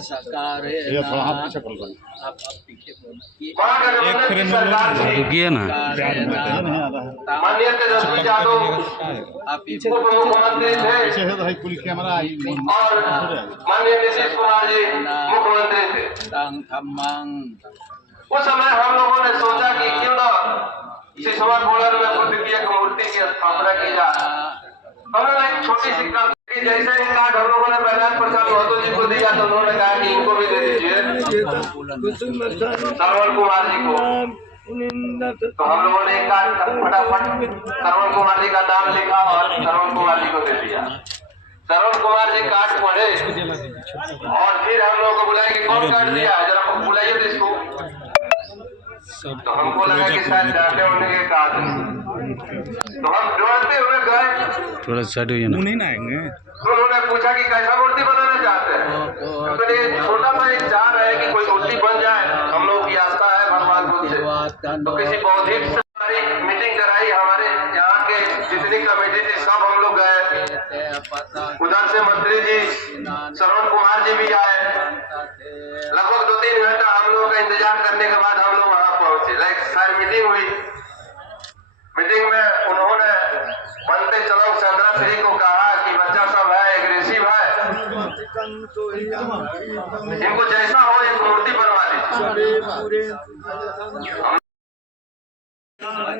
ये थोड़ा हाथ पीछे कर लो। आप पीछे बोलो एक फ्रेम में रुकिए ना। माननीय तेजस्वी यादव आप पीछे उप मुख्यमंत्री थे पीछे है तो भाई कुल कैमरा आई और माननीय नीतीश कुमार जी मुख्यमंत्री थे। तांग थम्मांग उस समय हम लोगों ने सोचा कि क्यों ना सिसवा कोलर में बुद्ध की एक मूर्ति की स्थापना की जाए। हमने एक छोटी सी कल्पना की, जैसे एक कार्ड हम लोगों ने प्रहलाद प्रसाद महतो जी को दिया तो उन्होंने कहा कि इनको भी दे दीजिए श्रवण कुमार जी को। तो हम लोगों ने एक कार्ड फटाफट श्रवण कुमार जी का नाम लिखा और श्रवण कुमार जी को दे दिया। श्रवण कुमार जी कार्ड पढ़े और फिर हम लोगों को बुलाए कि कौन कार्ड दिया है, जरा बुलाइए तो इसको। तो हमको लगा कि शायद डांटे होने के कार्ड, तो हम दौड़ते हुए गए। थोड़ा साइड होइए ना। नहीं आएंगे। तो उन्होंने पूछा कि कैसा मूर्ति बनाना चाहते हैं। तो ये छोटा सा एक चाह रहे कि कोई मूर्ति बन जाए, हम लोग की आस्था है भगवान बुद्ध से। तो किसी बौद्धिक से हमारी मीटिंग कराई, हमारे यहाँ के जितनी कमेटी थी सब हम लोग गए। उधर से मंत्री जी श्रवण कुमार जी भी आए। लगभग 2-3 घंटा हम लोगों का इंतजार करने के बाद हम लोग वहाँ पहुंचे। सारी मीटिंग हुई। मीटिंग में उन्होंने बनते चलो चंद्रा श्री को कहा कि बच्चा सब है, एग्रेसिव है, इनको जैसा हो एक मूर्ति बनवा लीजिए।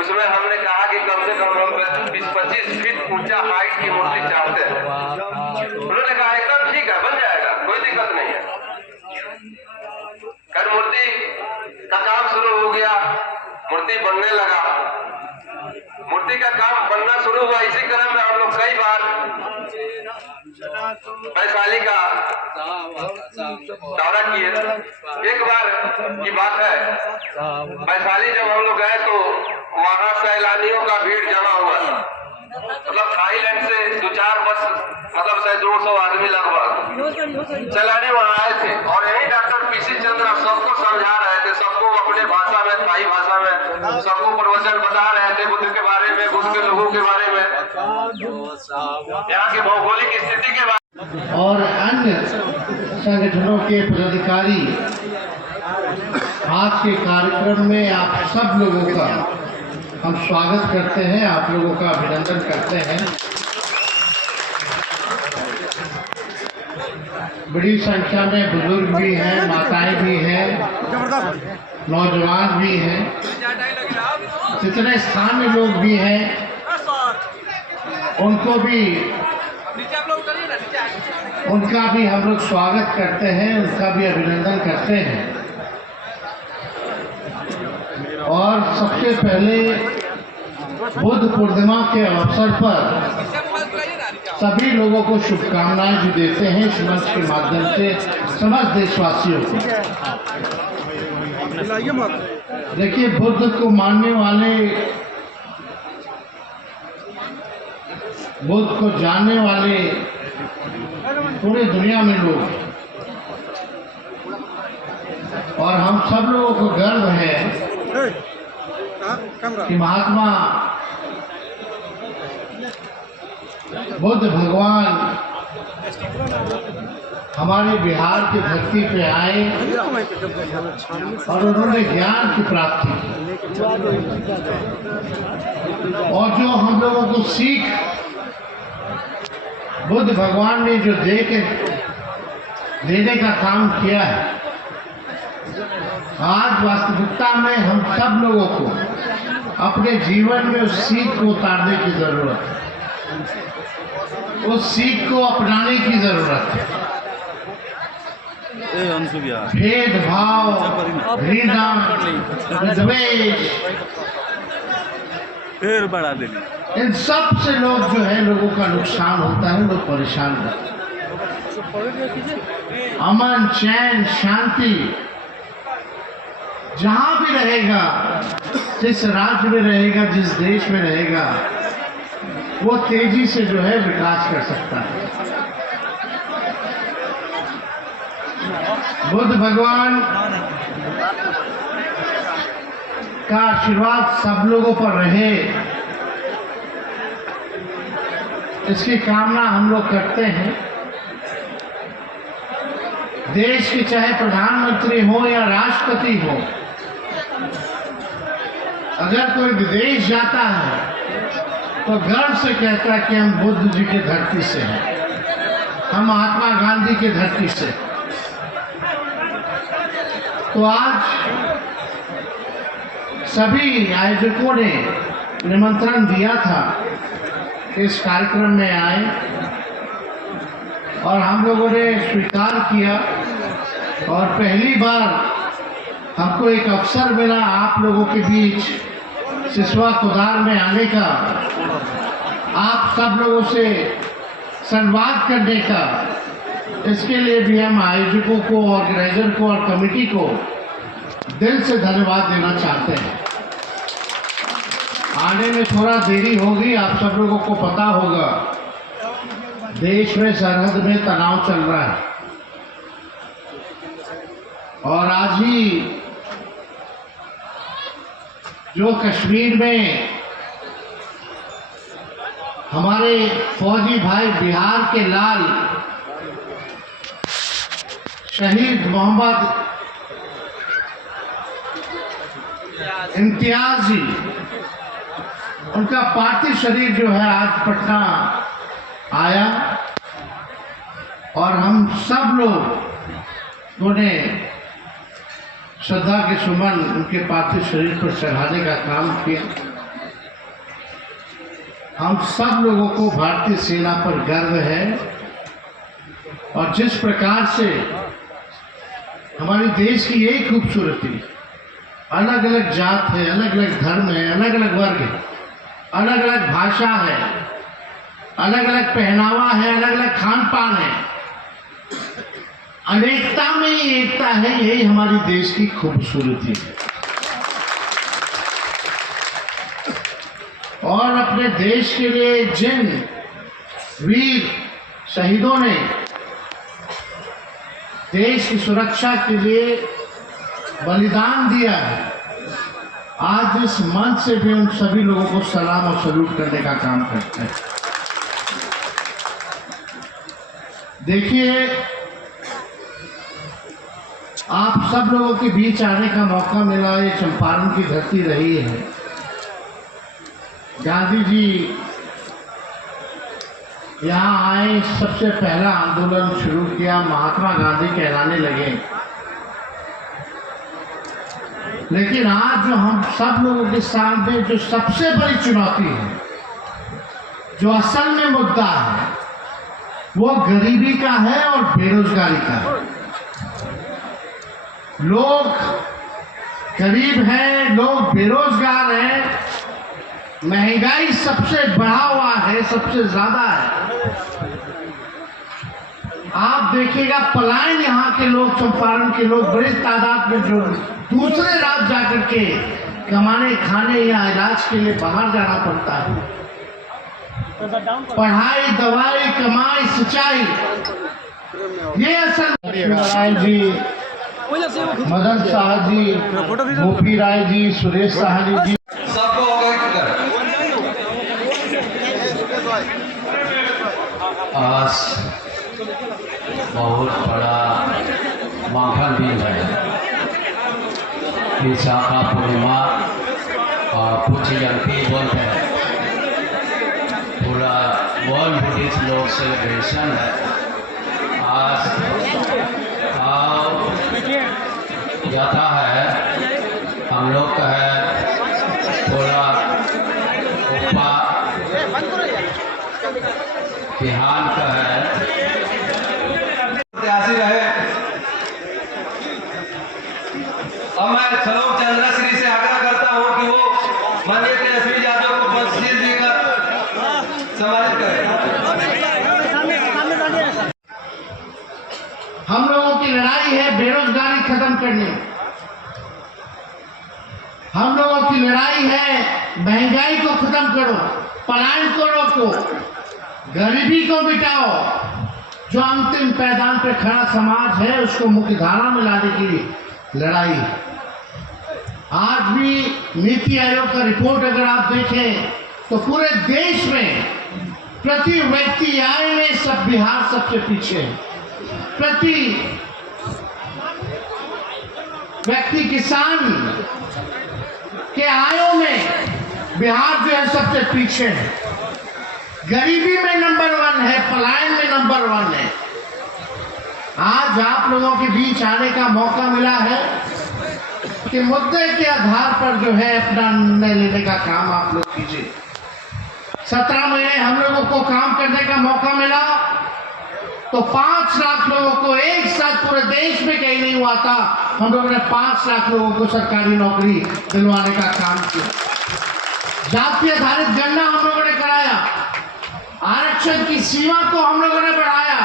उसमें हमने कहा कि कम से कम हम 20-25 फीट ऊंचा हाइट की मूर्ति चाहते हैं। उन्होंने कहा एकदम ठीक है, बन जाएगा, कोई दिक्कत नहीं है। कल मूर्ति का काम शुरू हो गया, मूर्ति बनने लगा। मूर्ति का काम बनना शुरू हुआ। इसी क्रम में हम लोग कई बार वैशाली का दौरा किए। एक बार की बात है, वैशाली जब हम लोग गए तो वहां सैलानियों का भीड़ जमा हुआ था। मतलब थाईलैंड से 2-4 बस, मतलब 100-200 आदमी लगभग सैलानी वहां आए थे। और यही डॉक्टर पीसी चंद्रा सबको समझा रहे थे, सबको अपने भाषा में, थाई भाषा में सबको प्रवचन बता रहे थे बुद्ध के बारे में, बुद्ध के लोगों के बारे में, यहाँ की भौगोलिक स्थिति के बारे में और अन्य संगठनों के पदाधिकारी। आज के कार्यक्रम में आप सब लोगों का हम स्वागत करते हैं, आप लोगों का अभिनंदन करते हैं। बड़ी संख्या में बुजुर्ग भी हैं, माताएं भी हैं, नौजवान भी हैं, जितने स्थानीय लोग भी हैं उनको भी, उनका भी हम लोग स्वागत करते हैं, उनका भी अभिनंदन करते हैं। और सबसे पहले बुद्ध पूर्णिमा के अवसर पर सभी लोगों को शुभकामनाएं भी देते हैं इस मंच के माध्यम से समस्त देशवासियों को। देखिए, बुद्ध को मानने वाले, बुद्ध को जानने वाले पूरी दुनिया में लोग, और हम सब लोगों को गर्व है कि महात्मा बुद्ध भगवान हमारे बिहार की धरती पे आए और उन्होंने ज्ञान की प्राप्ति की। और जो हम लोगों को सीख बुद्ध भगवान ने जो देने का काम किया है, आज वास्तविकता में हम सब लोगों को अपने जीवन में उस सीख को उतारने की जरूरत है, उस सीख को अपनाने की जरूरत है। भेदभाव, घृणा, द्वेष, इन सब से लोग जो है, लोगों का नुकसान होता है, लोग परेशान होते हैं। अमन, चैन, शांति जहां भी रहेगा, जिस राज्य में रहेगा, जिस देश में रहेगा, वो तेजी से जो है विकास कर सकता है। बुद्ध भगवान का आशीर्वाद सब लोगों पर रहे, इसकी कामना हम लोग करते हैं। देश के चाहे प्रधानमंत्री हो या राष्ट्रपति हो, अगर कोई विदेश जाता है तो गर्व से कहता है कि हम बुद्ध जी की धरती से हैं, हम महात्मा गांधी की धरती से। तो आज सभी आयोजकों ने निमंत्रण दिया था कि इस कार्यक्रम में आए और हम लोगों ने स्वीकार किया। और पहली बार हमको एक अवसर मिला आप लोगों के बीच सिसवा कुदार में आने का, आप सब लोगों से संवाद करने का। इसके लिए भी हम आयोजकों को, ऑर्गेनाइजर को और कमेटी को दिल से धन्यवाद देना चाहते हैं। आने में थोड़ा देरी होगी, आप सब लोगों को पता होगा देश में सरहद में तनाव चल रहा है और आज ही जो कश्मीर में हमारे फौजी भाई बिहार के लाल शहीद मोहम्मद इम्तियाज जी, उनका पार्थिव शरीर जो है आज पटना आया और हम सब लोगों ने श्रद्धा के सुमन उनके पार्थिव शरीर पर चढ़ाने का काम किया। हम सब लोगों को भारतीय सेना पर गर्व है और जिस प्रकार से हमारे देश की यही खूबसूरती, अलग अलग जात है, अलग अलग धर्म है, अलग अलग वर्ग है, अलग अलग भाषा है, अलग अलग पहनावा है, अलग अलग खान पान है, अनेकता में ही एकता है, यही हमारी देश की खूबसूरती है। और अपने देश के लिए जिन वीर शहीदों ने देश की सुरक्षा के लिए बलिदान दिया है, आज इस मंच से भी उन सभी लोगों को सलाम और सल्यूट करने का काम करते हैं। देखिए, आप सब लोगों के बीच आने का मौका मिला, ये चंपारण की धरती रही है। गांधी जी यहाँ आए, सबसे पहला आंदोलन शुरू किया, महात्मा गांधी कहलाने लगे। लेकिन आज जो हम सब लोगों के सामने जो सबसे बड़ी चुनौती है, जो असल में मुद्दा है, वो गरीबी का है और बेरोजगारी का है। लोग गरीब हैं, लोग बेरोजगार हैं, महंगाई सबसे बढ़ा हुआ है, सबसे ज्यादा है। आप देखिएगा पलायन, यहाँ के लोग, चंपारण के लोग बड़ी तादाद में जो दूसरे राज्य जाकर के कमाने खाने या इलाज के लिए बाहर जाना पड़ता है। पढ़ाई, दवाई, कमाई, सिंचाई, ये असल नारायण जी, मदन शाह जी, गोपी राय जी, सुरेश साहनी जी, सबको अवगत कर। आज बहुत बड़ा माखन दिन है। विशाखा पूर्णिमा और कुछ जयंती बोलते हैं, पूरा वर्ल्ड बुद्धिस्ट लोग सेलिब्रेशन है आज। जाता है हम लोग का है पूरा बिहार का है, प्रत्याशी रहे। अब मैं सलोक चंद्रश्री से आग्रह करता हूं कि वो माननीय तेजस्वी यादव को बंशीर जी का सम्मानित करें। हम लोगों की लड़ाई है बेरोजगारी खत्म करने, हम लोगों की लड़ाई है महंगाई को खत्म करो, पलायन को रोको, गरीबी को मिटाओ। जो अंतिम पैदान पे खड़ा समाज है उसको मुख्य धारा में लाने की लड़ाई। आज भी नीति आयोग का रिपोर्ट अगर आप देखें तो पूरे देश में प्रति व्यक्ति आय में सब बिहार सबसे पीछे है। प्रति व्यक्ति किसान के आयों में बिहार जो है सबसे पीछे है, गरीबी में नंबर 1 है, पलायन में नंबर 1 है। आज आप लोगों के बीच आने का मौका मिला है कि मुद्दे के आधार पर जो है अपना निर्णय लेने का काम आप लोग कीजिए। 17 महीने हम लोगों को काम करने का मौका मिला तो 5 लाख लोगों को एक साथ पूरे देश में कहीं नहीं हुआ था, हम लोगों ने 5 लाख लोगों को सरकारी नौकरी दिलवाने का काम किया। जाति आधारित गणना हम लोगों ने कराया, आरक्षण की सीमा को हम लोगों ने बढ़ाया,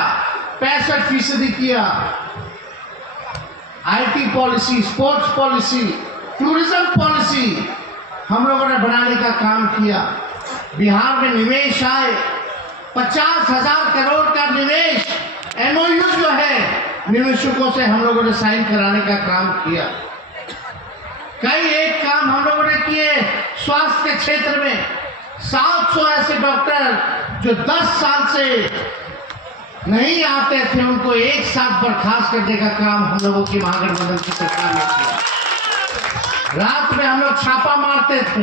65% किया। IT policy, sports policy, tourism policy हम लोगों ने बढ़ाने का काम किया। बिहार में निवेश आए, 50,000 करोड़ का निवेश MOU जो है निवेशकों से हम लोगों ने साइन कराने का काम किया। कई एक काम हम लोगों ने किए स्वास्थ्य के क्षेत्र में। 700 ऐसे डॉक्टर जो 10 साल से नहीं आते थे उनको एक साथ बर्खास्त करने का काम हम लोगों की महागठबंधन की सरकार ने किया। रात में हम लोग छापा मारते थे,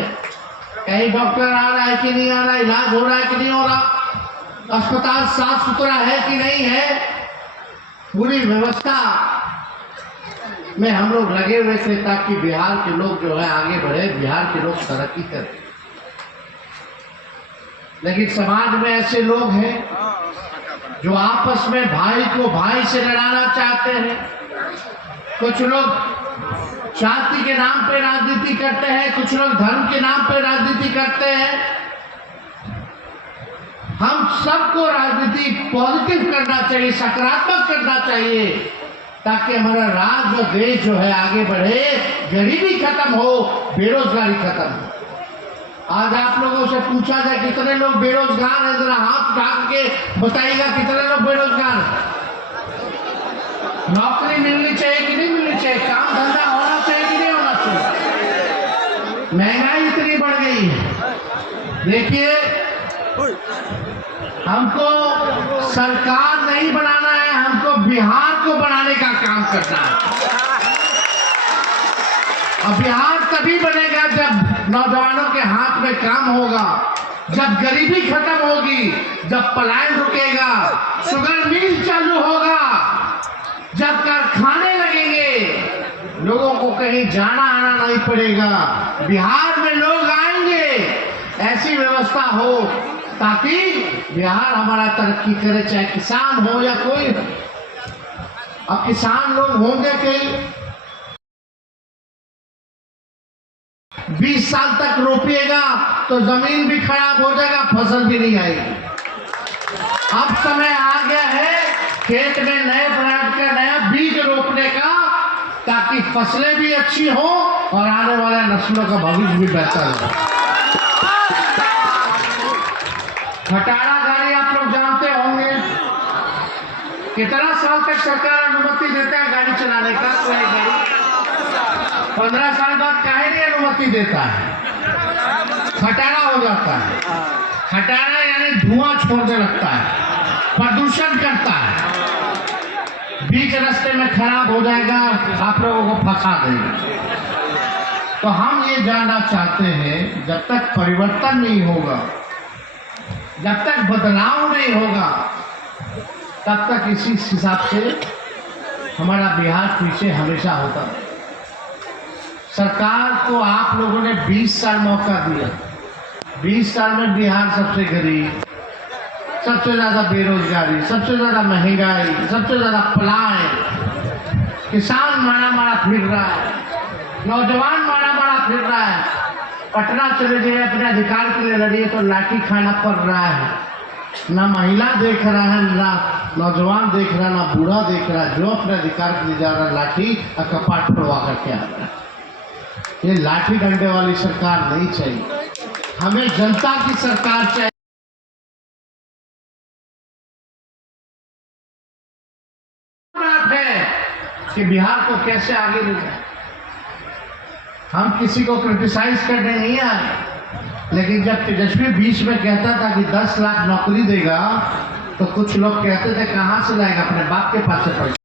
कहीं डॉक्टर आ रहा है कि नहीं आ रहा, इलाज हो रहा है कि नहीं हो रहा, अस्पताल साफ सुथरा है कि नहीं है, पूरी व्यवस्था में हम लोग लगे हुए थे ताकि बिहार के लोग जो है आगे बढ़े, बिहार के लोग तरक्की करें। लेकिन समाज में ऐसे लोग हैं जो आपस में भाई को भाई से लड़ाना चाहते हैं। कुछ लोग जाति के नाम पे राजनीति करते हैं, कुछ लोग धर्म के नाम पे राजनीति करते हैं। हम सबको राजनीति पॉजिटिव करना चाहिए, सकारात्मक करना चाहिए ताकि हमारा राज्य और देश जो है आगे बढ़े, गरीबी खत्म हो, बेरोजगारी खत्म हो। आज आप लोगों से पूछा जाए कितने लोग बेरोजगार हैं, जरा हाथ उठा के बताइएगा कितने लोग बेरोजगार हैं। नौकरी मिलनी चाहिए कि नहीं मिलनी चाहिए, काम धंधा होना चाहिए कि नहीं होना चाहिए। महंगाई इतनी बढ़ गई है। देखिए, हमको सरकार नहीं बनाना है, हमको बिहार को बनाने का काम करना है। और बिहार तभी बनेगा जब नौजवानों के हाथ में काम होगा, जब गरीबी खत्म होगी, जब पलायन रुकेगा, शुगर मिल चालू होगा, जब कारखाने लगेंगे, लोगों को कहीं जाना आना नहीं पड़ेगा, बिहार में लोग आएंगे, ऐसी व्यवस्था हो ताकि बिहार हमारा तरक्की करे, चाहे किसान हो या कोई। अब किसान लोग होंगे कहीं 20 साल तक रोपिएगा तो जमीन भी खराब हो जाएगा, फसल भी नहीं आएगी। अब समय आ गया है खेत में नए ब्रांड का नया बीज रोपने का, ताकि फसलें भी अच्छी हो और आने वाले नस्लों का भविष्य भी बेहतर हो। खटारा गाड़ी आप लोग जानते होंगे, कितना साल तक सरकार अनुमति देता है गाड़ी चलाने का? कोई गाड़ी 15 साल बाद काहे नहीं अनुमति देता है? खटारा हो जाता है। खटारा यानी धुआं छोड़ने लगता है, प्रदूषण करता है, बीच रास्ते में खराब हो जाएगा, आप लोगों को फंसा देगा। तो हम ये जानना चाहते हैं, जब तक परिवर्तन नहीं होगा, जब तक बदलाव नहीं होगा, तब तक इसी हिसाब से हमारा बिहार पीछे हमेशा होता है। सरकार को आप लोगों ने 20 साल मौका दिया। 20 साल में बिहार सबसे गरीब, सबसे ज़्यादा बेरोजगारी, सबसे ज़्यादा महंगाई, सबसे ज़्यादा पलायन, किसान मारा फिर रहा है, नौजवान मारा फिर रहा है। पटना चले जाइए, अपने अधिकार के लिए लड़िए तो लाठी खाना पड़ रहा है। ना महिला देख रहा है, ना नौजवान देख रहा, ना बूढ़ा देख रहा, जो अपने अधिकार के लिए जा रहा लाठी और कपाट पड़वा करके आ रहा है। ये लाठी डंडे वाली सरकार नहीं चाहिए, हमें जनता की सरकार चाहिए। कि बिहार को कैसे आगे ले जाए। हम किसी को क्रिटिसाइज करने नहीं आए, लेकिन जब तेजस्वी बीच में कहता था कि 10 लाख नौकरी देगा, तो कुछ लोग कहते थे कहाँ से लाएगा, अपने बाप के पास से पैसा।